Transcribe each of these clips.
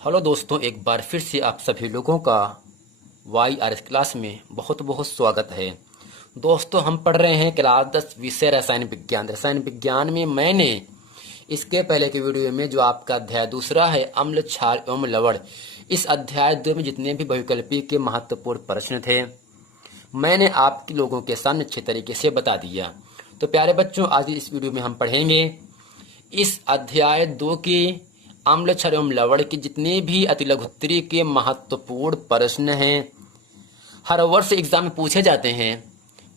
Hello दोस्तों, एक बार फिर से आप सभी लोगों का YRS क्लास में बहुत बहुत स्वागत है। दोस्तों, हम पढ़ रहे हैं क्लास 10 विषय रसायन विज्ञान। रसायन विज्ञान में मैंने इसके पहले के वीडियो में जो आपका अध्याय दूसरा है अम्ल, क्षार एवं लवण, इस अध्याय 2 में जितने भी बहुविकल्पी के महत्वपूर्ण प्रश्न थे मैंने आपके लोगों के सामने अच्छे तरीके से बता दिया। तो प्यारे बच्चों, आज इस वीडियो में हम पढ़ेंगे इस अध्याय 2 की अम्ल, क्षार एवं लवण के जितने भी अतिलघुत्तरी के महत्वपूर्ण प्रश्न हैं, हर वर्ष एग्जाम में पूछे जाते हैं।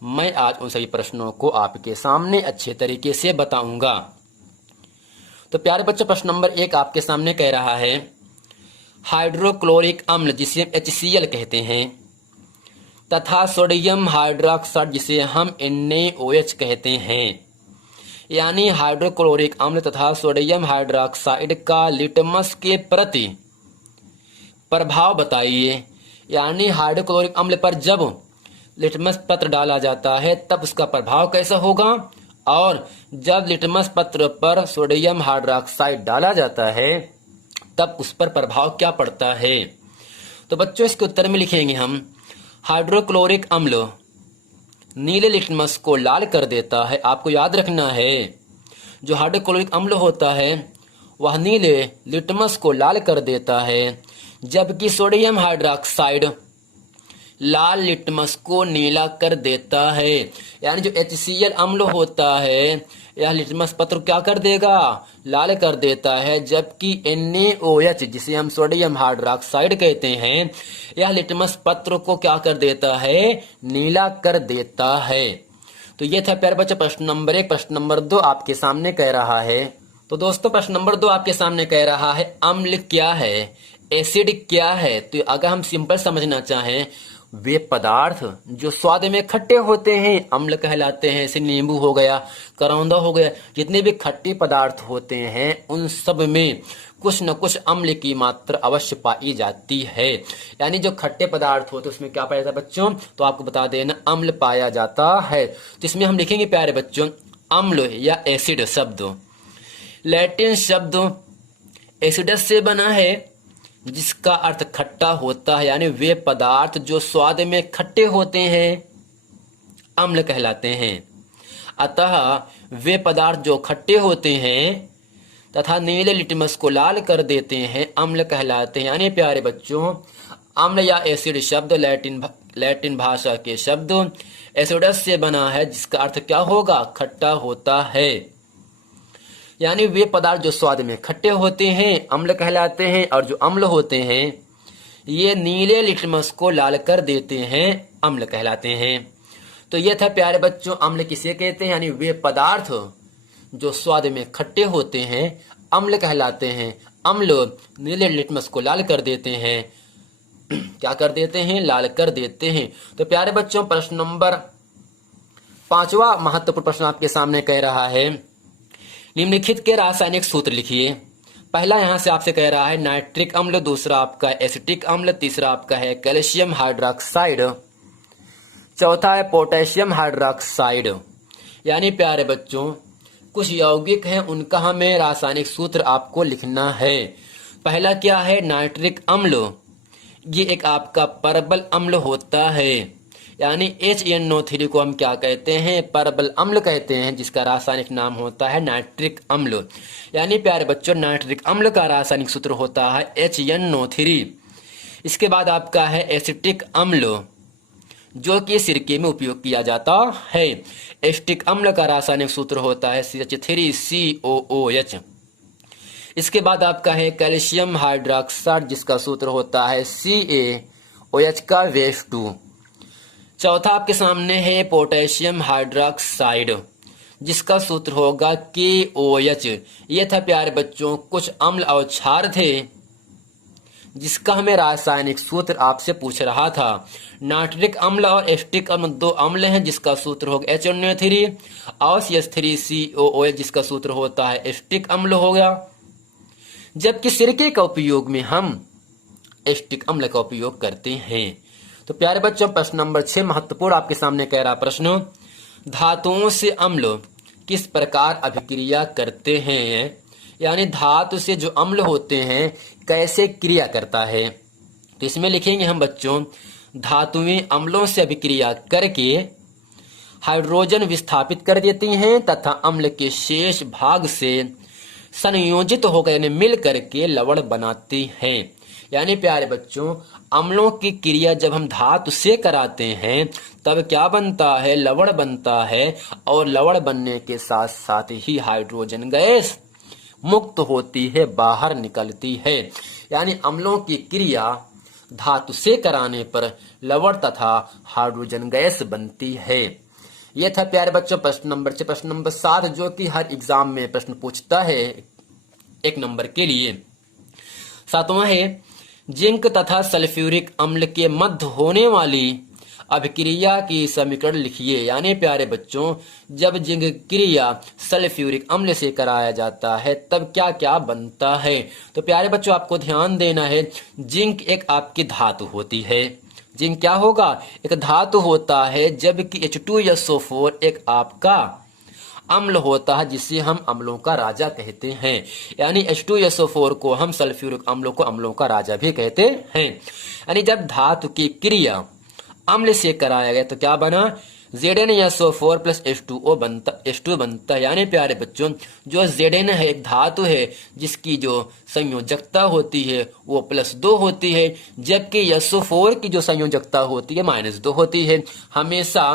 मैं आज उन सभी प्रश्नों को आपके सामने अच्छे तरीके से बताऊंगा। तो प्यारे बच्चों, प्रश्न नंबर 1 आपके सामने कह रहा है हाइड्रोक्लोरिक अम्ल जिसे HCl कहते हैं तथा सोडियम हाइड्रोक्साइड जिसे हम NaOH कहते हैं, यानी हाइड्रोक्लोरिक अम्ल तथा सोडियम हाइड्रोक्साइड का लिटमस के प्रति प्रभाव बताइए। यानी हाइड्रोक्लोरिक अम्ल पर जब लिटमस पत्र डाला जाता है तब उसका प्रभाव कैसा होगा, और जब लिटमस पत्र पर सोडियम हाइड्रोक्साइड डाला जाता है तब उस पर प्रभाव क्या पड़ता है। तो बच्चों, इसके उत्तर में लिखेंगे हम हाइड्रोक्लोरिक अम्ल नीले लिटमस को लाल कर देता है। आपको याद रखना है, जो हाइड्रोक्लोरिक अम्ल होता है वह नीले लिटमस को लाल कर देता है, जबकि सोडियम हाइड्रोक्साइड लाल लिटमस को नीला कर देता है। यानी जो HCl अम्ल होता है यह लिटमस पत्र क्या कर देगा, लाल कर देता है, जबकि NaOH जिसे हम सोडियम हाइड्रोक्साइड कहते हैं यह लिटमस पत्र को क्या कर देता है, नीला कर देता है। तो ये था प्यारे बच्चों प्रश्न नंबर 1। प्रश्न नंबर 2 आपके सामने कह रहा है, तो दोस्तों प्रश्न नंबर 2 आपके सामने कह रहा है अम्ल क्या है, एसिड क्या है। तो अगर हम सिंपल समझना चाहें, वे पदार्थ जो स्वाद में खट्टे होते हैं अम्ल कहलाते हैं। जैसे नींबू हो गया, करौंदा हो गया, जितने भी खट्टे पदार्थ होते हैं उन सब में कुछ न कुछ अम्ल की मात्रा अवश्य पाई जाती है। यानी जो खट्टे पदार्थ होते हैं उसमें क्या पाया जाता है बच्चों, तो आपको बता देना अम्ल पाया जाता है। तो इसमें हम लिखेंगे प्यारे बच्चों अम्ल या एसिड शब्द लैटिन शब्द एसिडस से बना है जिसका अर्थ खट्टा होता है। यानी वे पदार्थ जो स्वाद में खट्टे होते हैं अम्ल कहलाते हैं। अतः वे पदार्थ जो खट्टे होते हैं तथा नीले लिटमस को लाल कर देते हैं अम्ल कहलाते हैं। यानी प्यारे बच्चों, अम्ल या एसिड शब्द लैटिन भाषा के शब्द एसिडस से बना है जिसका अर्थ क्या होगा, खट्टा होता है। यानी वे पदार्थ जो स्वाद में खट्टे होते हैं अम्ल कहलाते हैं, और जो अम्ल होते हैं ये नीले लिटमस को लाल कर देते हैं अम्ल कहलाते हैं। तो ये था प्यारे बच्चों अम्ल किसे कहते हैं, यानी वे पदार्थ जो स्वाद में खट्टे होते हैं अम्ल कहलाते हैं। अम्ल नीले लिटमस को लाल कर देते हैं, क्या कर देते हैं, लाल कर देते हैं। तो प्यारे बच्चों प्रश्न नंबर 5वां महत्वपूर्ण प्रश्न आपके सामने कह रहा है निम्नलिखित के रासायनिक सूत्र लिखिए। पहला यहां से आपसे कह रहा है नाइट्रिक अम्ल, दूसरा आपका एसिटिक अम्ल, तीसरा आपका है कैल्शियम हाइड्रोक्साइड, चौथा है पोटेशियम हाइड्रोक्साइड। यानी प्यारे बच्चों कुछ यौगिक हैं उनका हमें रासायनिक सूत्र आपको लिखना है। पहला क्या है, नाइट्रिक अम्ल, ये एक आपका परबल अम्ल होता है। यानी HNO3 को हम क्या कहते हैं, परबल अम्ल कहते हैं, जिसका रासायनिक नाम होता है नाइट्रिक अम्ल। यानी प्यारे बच्चों नाइट्रिक अम्ल का रासायनिक सूत्र होता है HNO3। इसके बाद आपका है एसिटिक अम्ल जो कि सिरके में उपयोग किया जाता है। एसिटिक अम्ल का रासायनिक सूत्र होता है CH3COOH। इसके बाद आपका है कैल्शियम हाइड्रोक्साइड जिसका सूत्र होता है CaOH का -2। चौथा आपके सामने है पोटेशियम हाइड्रोक्साइड जिसका सूत्र होगा KOH। ये था प्यारे बच्चों कुछ अम्ल और क्षार थे जिसका हमें रासायनिक सूत्र आपसे पूछ रहा था। नाइट्रिक अम्ल और एसिटिक अम्ल दो अम्ल हैं जिसका सूत्र होगा HNO3, और CH3COOH जिसका सूत्र होता है एसिटिक अम्ल हो गया। जबकि सिरके का उपयोग में हम एसिटिक अम्ल का उपयोग करते हैं। तो प्यारे बच्चों प्रश्न नंबर 6 महत्वपूर्ण आपके सामने कह रहा प्रश्न धातुओं से अम्ल किस प्रकार अभिक्रिया करते हैं। यानी धातु से जो अम्ल होते हैं कैसे क्रिया करता है। तो इसमें लिखेंगे हम बच्चों, धातुएं अम्लों से अभिक्रिया करके हाइड्रोजन विस्थापित कर देती हैं तथा अम्ल के शेष भाग से संयोजित होकर यानी मिल करके लवण बनाती हैं। यानी प्यारे बच्चों, अम्लों की क्रिया जब हम धातु से कराते हैं तब क्या बनता है, लवण बनता है, और लवण बनने के साथ साथ ही हाइड्रोजन गैस मुक्त होती है, बाहर निकलती है। यानी अम्लों की क्रिया धातु से कराने पर लवण तथा हाइड्रोजन गैस बनती है। यह था प्यारे बच्चों प्रश्न नंबर 6। प्रश्न नंबर 7 जो कि हर एग्जाम में प्रश्न पूछता है 1 नंबर के लिए। 7वां है, जिंक तथा सल्फ्यूरिक अम्ल के मध्य होने वाली अभिक्रिया की समीकरण लिखिए। यानी प्यारे बच्चों, जब जिंक क्रिया सल्फ्यूरिक अम्ल से कराया जाता है तब क्या क्या बनता है। तो प्यारे बच्चों, आपको ध्यान देना है, जिंक एक आपकी धातु होती है। जिंक क्या होगा, एक धातु होता है, जबकि H2SO4 एक आपका अम्ल होता है जिसे हम अम्लों का राजा कहते हैं। यानी H2SO4 को हम सल्फ्यूरिक अम्लों को अम्लों का राजा भी कहते हैं। यानी जब धातु की क्रिया अम्ल से कराया गया तो क्या बना, ZnSO4 प्लस H2 बनता है। यानी प्यारे बच्चों, जो Zn है एक धातु है जिसकी जो संयोजकता होती है वो +2 होती है, जबकि SO4 की जो संयोजकता होती है -2 होती है। हमेशा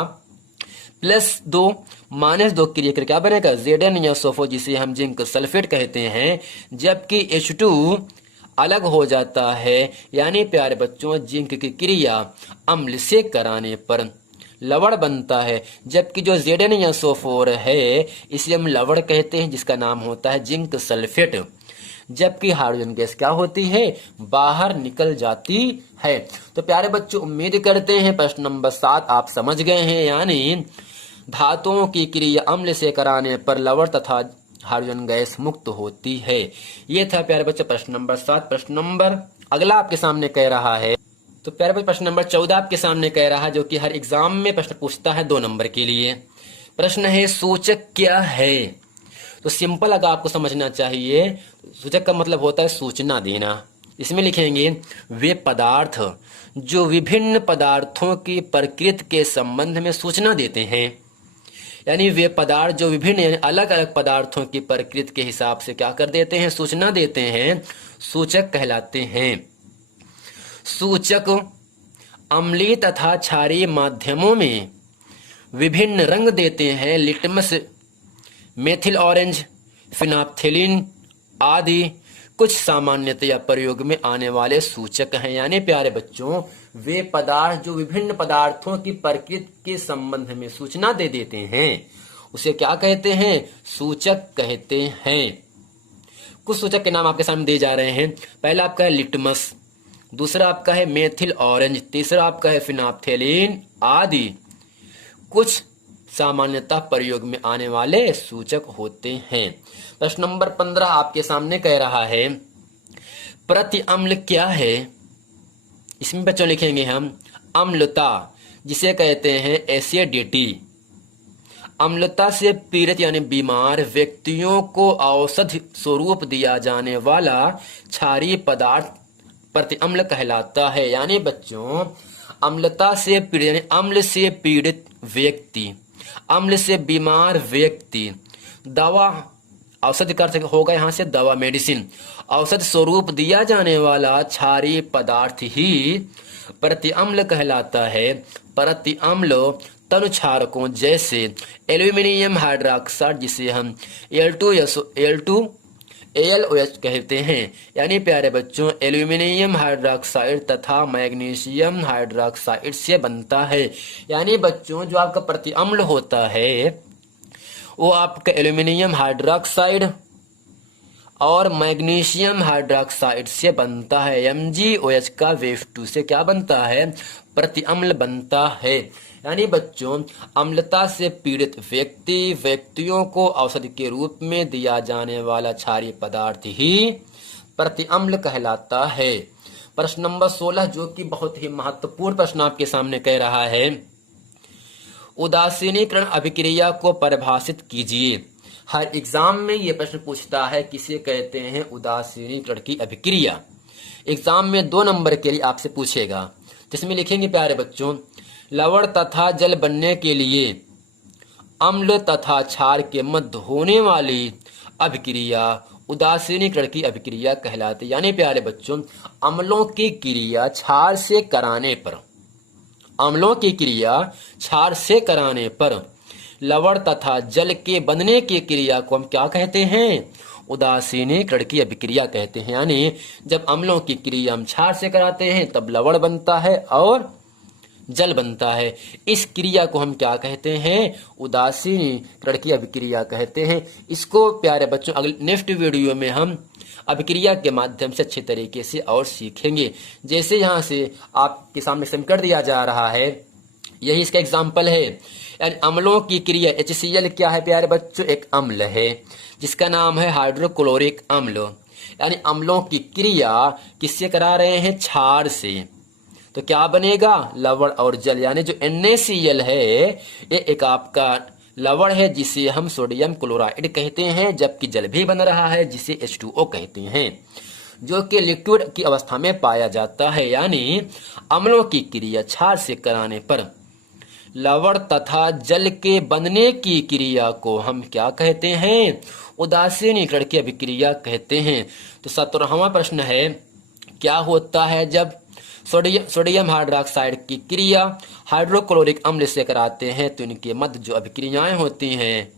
+2 -2 क्रिया कर क्या बनेगा, ZnSO4 जिसे हम जिंक सल्फेट कहते हैं, जबकि H2 अलग हो जाता है। यानी प्यारे बच्चों, जिंक की क्रिया अम्ल से कराने पर लवण बनता है, जबकि जो ZnSO4 है इसे हम लवण कहते हैं जिसका नाम होता है जिंक सल्फेट, जबकि हाइड्रोजन गैस क्या होती है, बाहर निकल जाती है। तो प्यारे बच्चों, उम्मीद करते हैं प्रश्न नंबर 7 आप समझ गए हैं। यानी धातुओं की क्रिया अम्ल से कराने पर लवण तथा हाइड्रोजन गैस मुक्त होती है। ये था प्यारे बच्चों प्रश्न नंबर 7। प्रश्न नंबर अगला आपके सामने कह रहा है, तो प्यारे बच्चों प्रश्न नंबर 14 आपके सामने कह रहा है, जो कि हर एग्जाम में प्रश्न पूछता है 2 नंबर के लिए। प्रश्न है, सूचक क्या है। तो सिंपल अगर आपको समझना चाहिए, सूचक का मतलब होता है सूचना देना। इसमें लिखेंगे, वे पदार्थ जो विभिन्न पदार्थों की प्रकृति के संबंध में सूचना देते हैं। यानी वे पदार्थ जो विभिन्न अलग अलग पदार्थों की प्रकृति के हिसाब से क्या कर देते हैं, सूचना देते हैं, सूचक कहलाते हैं। सूचक अम्लीय तथा क्षारीय माध्यमों में विभिन्न रंग देते हैं। लिटमस, मेथिल ऑरेंज, फिनाप्थेलिन आदि कुछ सामान्यतया प्रयोग में आने वाले सूचक हैं। यानी प्यारे बच्चों, वे पदार्थ जो विभिन्न पदार्थों की प्रकृति के संबंध में सूचना दे देते हैं उसे क्या कहते हैं, सूचक कहते हैं। कुछ सूचक के नाम आपके सामने दिए जा रहे हैं। पहला आपका है लिटमस, दूसरा आपका है मेथिल ऑरेंज, तीसरा आपका है फिनाप्थेलिन आदि कुछ सामान्यतः प्रयोग में आने वाले सूचक होते हैं। प्रश्न नंबर 15 आपके सामने कह रहा है, प्रति अम्ल क्या है। इसमें बच्चों लिखेंगे हम अम्लता, जिसे कहते हैं एसिडिटी। अम्लता से पीड़ित यानी बीमार व्यक्तियों को औषधि स्वरूप दिया जाने वाला क्षारीय पदार्थ प्रति अम्ल कहलाता है। यानी बच्चों, अम्लता से पीड़ित यानी अम्ल से पीड़ित व्यक्ति, अम्ल से बीमार व्यक्ति, दवा औषधि कर होगा यहाँ से दवा मेडिसिन, औषध स्वरूप दिया जाने वाला क्षारीय पदार्थ ही प्रति अम्ल कहलाता है। प्रति अम्ल तनु क्षारकों जैसे एल्यूमिनियम हाइड्रोक्साइड जिसे हम AlOH कहते हैं। यानी प्यारे बच्चों, एल्यूमिनियम हाइड्रोक्साइड तथा मैग्नीशियम हाइड्रोक्साइड से बनता है। यानी बच्चों, जो आपका प्रति अम्ल होता है वो आपका एल्यूमिनियम हाइड्रोक्साइड और मैग्नीशियम हाइड्रोक्साइड से बनता है। MgOH का Wave2 से क्या बनता है, प्रति अम्ल बनता है। यानी बच्चों, अम्लता से पीड़ित व्यक्तियों को औषधि के रूप में दिया जाने वाला क्षारीय पदार्थ ही प्रति अम्ल कहलाता है। प्रश्न नंबर 16 जो कि बहुत ही महत्वपूर्ण प्रश्न आपके सामने कह रहा है, उदासीनीकरण अभिक्रिया को परिभाषित कीजिए। हर एग्जाम में ये प्रश्न पूछता है, किसे कहते हैं उदासीनीकरण की अभिक्रिया। एग्जाम में 2 नंबर के लिए आपसे पूछेगा, जिसमें लिखेंगे प्यारे बच्चों, लवण तथा जल बनने के लिए अम्ल तथा क्षार के मध्य होने वाली अभिक्रिया उदासीनीकरण की अभिक्रिया कहलाती है। यानी प्यारे बच्चों, अम्लों की क्रिया क्षार से कराने पर, अम्लों की क्रिया क्षार से कराने पर लवण तथा जल के बनने की क्रिया को हम क्या कहते हैं? उदासीनीकरण की अभिक्रिया कहते हैं। यानी जब अम्लों की क्रिया हम क्षार से कराते हैं तब लवण बनता है और जल बनता है। इस क्रिया को हम क्या कहते हैं? उदासीनीकरण की अभिक्रिया कहते हैं। इसको प्यारे बच्चों अगले नेक्स्ट वीडियो में हम अभिक्रिया के माध्यम से अच्छे तरीके से और सीखेंगे। जैसे यहाँ से आपके सामने समीकरण दिया जा रहा है, यही इसका एग्जाम्पल है। यानी अम्लों की क्रिया HCl क्या है प्यारे बच्चों? एक अम्ल है जिसका नाम है हाइड्रोक्लोरिक अम्ल। यानी अम्लों की क्रिया किससे करा रहे हैं? क्षार से। तो क्या बनेगा? लवण और जल। यानी जो NaCl है ये एक आपका लवण है जिसे हम सोडियम क्लोराइड कहते हैं, जबकि जल भी बन रहा है जिसे H2O कहते हैं, जो कि लिक्विड की अवस्था में पाया जाता है। यानी अम्लों की क्रिया क्षार से कराने पर लवण तथा जल के बनने की क्रिया को हम क्या कहते हैं? उदासीनीकरण की अभिक्रिया कहते हैं। तो 17वां प्रश्न है, क्या होता है जब सोडियम हाइड्रोक्साइड की क्रिया हाइड्रोक्लोरिक अम्ल से कराते हैं तो इनके मध्य जो अभिक्रियाएं होती हैं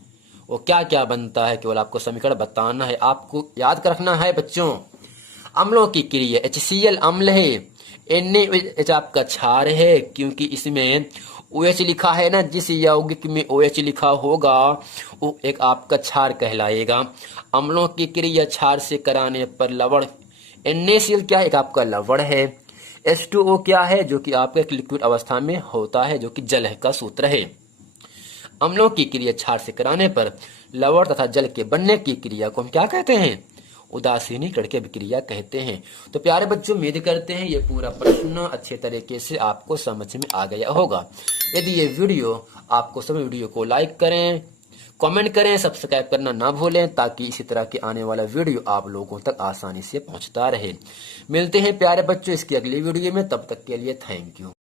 वो क्या क्या बनता है? केवल आपको समीकरण बताना है, आपको याद रखना है बच्चों। अम्लों की क्रिया HCl अम्ल है, NaOH आपका क्षार है, क्योंकि इसमें OH लिखा है ना, जिस यौगिक में OH लिखा होगा वो एक आपका क्षार कहलाएगा। अम्लों की क्रिया क्षार से कराने पर लवण NaCl क्या है? एक आपका लवण है। H2O क्या है? जो कि आपका एक लिक्विड अवस्था में होता है, जो कि जल का सूत्र है। अम्लों की क्रिया क्षार से कराने पर लवण तथा जल के बनने की क्रिया को हम क्या कहते हैं? उदासीनीकरण की अभिक्रिया कहते हैं। तो प्यारे बच्चों, उम्मीद करते हैं ये पूरा प्रश्न अच्छे तरीके से आपको समझ में आ गया होगा। यदि ये वीडियो आपको सभी वीडियो को लाइक करें, कमेंट करें, सब्सक्राइब करना ना भूलें, ताकि इसी तरह के आने वाला वीडियो आप लोगों तक आसानी से पहुंचता रहे। मिलते हैं प्यारे बच्चों इसकी अगली वीडियो में, तब तक के लिए थैंक यू।